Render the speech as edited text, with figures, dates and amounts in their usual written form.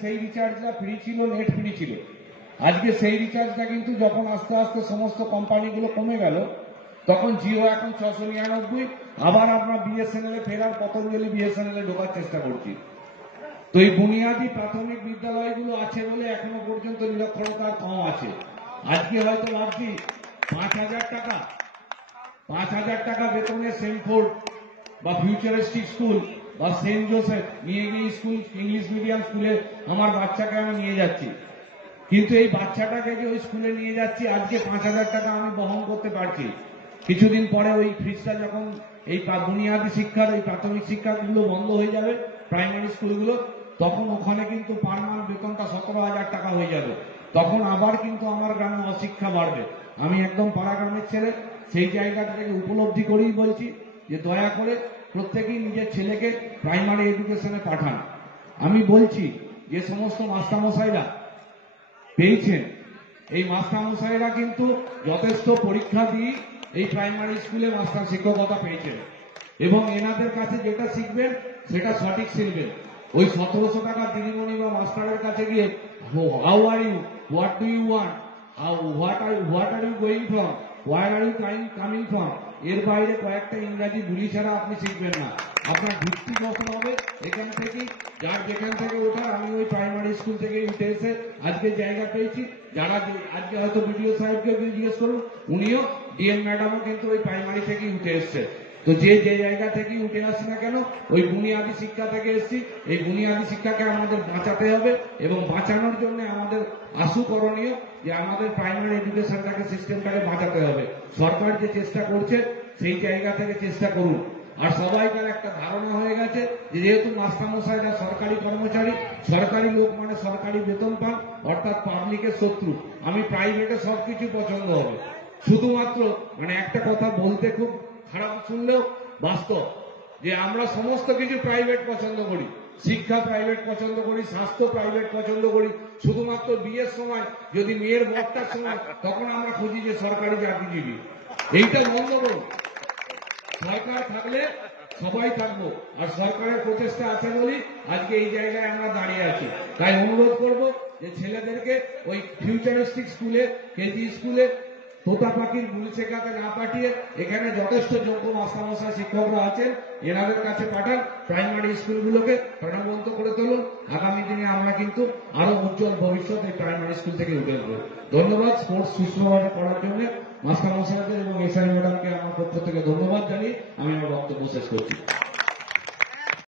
সেই রিচার্জটা ফ্রি ছিল, net free ছিল। আজকে সেই রিচার্জটা কিন্তু যখন আস্তে আস্তে সমস্ত কোম্পানিগুলো কমে গেল, তখন জিও এখন 699, আবার আমরা বিএসএনএল এ ফেরার পতঞ্জলি বিএসএনএল এ ঢোকার চেষ্টা করছি। তো এই বুনিয়াদী প্রাথমিক বিদ্যালয়গুলো আছে বলে এখনো পর্যন্ত নিরক্ষরতা কম আছে। আজকে হয়তো ভাবছি 5,000 টাকা বেতনে সেন্টফোর্ড বা ফিউচারিস্টিক স্কুল বা সেন্ট জোসেফ নিয়ে গিয়ে স্কুল, ইংলিশ মিডিয়াম স্কুলে আমার বাচ্চাকে আমি নিয়ে যাচ্ছি, কিন্তু এই বাচ্চাটাকে যে ওই স্কুলে নিয়ে যাচ্ছি আজকে 5,000 টাকা আমি বহন করতে পারছি। কিছুদিন পরে ওই ফিসটা যখন এই বুনিয়াদী শিক্ষার এই প্রাথমিক শিক্ষাগুলো বন্ধ হয়ে যাবে, প্রাইমারি স্কুলগুলো, তখন ওখানে কিন্তু পার মান্থ বেতনটা 17,000 টাকা হয়ে যাবে। তখন আবার কিন্তু আমার গ্রামে অশিক্ষা বাড়বে। আমি একদম পাড়া গ্রামের ছেলে, সেই জায়গাটা থেকে উপলব্ধি করেই বলছি যে দয়া করে প্রত্যেকেই নিজের ছেলেকে প্রাইমারি এডুকেশনে পাঠান। আমি বলছি যে সমস্ত মাস্টারমশাইরা পেয়েছেন, এই মাস্টারমশাইরা কিন্তু যথেষ্ট পরীক্ষা দিয়ে এই প্রাইমারি স্কুলে মাস্টার শিক্ষকতা পেয়েছেন, এবং এনাদের কাছে যেটা শিখবেন সেটা সঠিক শিখবেন। ওই 1700 টাকা দিদিমণি বা মাস্টারের কাছে গিয়ে how are you, what do you want, what are you going from, where are you coming from, এর বাইরে কয়েকটা ইংরাজি বুলি ছাড়া আপনি শিখবেন না। আপনার ভিত্তি কখন হবে এখান থেকেই, যার যেখান থেকে ওঠার। আমি ওই প্রাইমারি স্কুল থেকে উঠে এসে আজকে জায়গা পেয়েছি। যারা আজকে হয়তো বিডিও সাহেবকে জিজ্ঞেস করুন, উনিও ডিএম ম্যাডামও কিন্তু ওই প্রাইমারি থেকেই উঠে এসছে। তো যে জায়গা থেকেই উঠে আসি না কেন, ওই বুনিয়াদী শিক্ষা থেকে এসছি। এই বুনিয়াদী শিক্ষাকে আমাদের বাঁচাতে হবে, এবং বাঁচানোর জন্য আমাদের আশু করণীয় যে আমাদের প্রাইমারি এডুকেশনটাকে, সিস্টেমটাকে বাঁচাতে হবে। সরকার যে চেষ্টা করছে সেই জায়গা থেকে চেষ্টা করুন। আর সবাইকার একটা ধারণা হয়ে গেছে যে যেহেতু মাস্টারমশাইরা সরকারি কর্মচারী, সরকারি লোক মানে সরকারি বেতন পান, অর্থাৎ পাবলিকের শত্রু। আমি প্রাইভেটে সবকিছু পছন্দ হবে, শুধুমাত্র মানে একটা কথা বলতে খুব খারাপ শুনলেও বাস্তব, যে আমরা সমস্ত কিছু প্রাইভেট পছন্দ করি। শিক্ষা প্রাইভেট পছন্দ করি, স্বাস্থ্য প্রাইভেট পছন্দ করি। শুধুমাত্র বিয়ের সময় যদি মেয়ের বরটার সময়, তখন আমরা খুঁজি যে সরকারি চাকরিজীবী। এইটা বন্ধ করুন। সরকার থাকলে সবাই থাকবো, আর সরকারের প্রচেষ্টা আছে বলি আজকে এই জায়গায় আমরা দাঁড়িয়ে আছি। তাই অনুরোধ করব যে ছেলেদেরকে ওই ফিউচারিস্টিক স্কুলে, কেজি স্কুলে তোতা পাখির বুলি শেখাতে না পাঠিয়ে এখানে যথেষ্ট যোগ্য মাস্টারমশাই শিক্ষকরা আছেন, এনাদের কাছে পাঠান। প্রাইমারি স্কুলগুলোকে প্রাণবন্ত করে তুলুন। আগামী দিনে আমরা কিন্তু আরো উজ্জ্বল ভবিষ্যৎ এই প্রাইমারি স্কুল থেকে উঠে আসবো। ধন্যবাদ স্পোর্টস সুষ্ঠুভাবে করার জন্য মাস্টারমশাইদের এবং এসআই ম্যাডামকে আমার পক্ষ থেকে ধন্যবাদ জানিয়ে আমি আমার বক্তব্য শেষ করছি।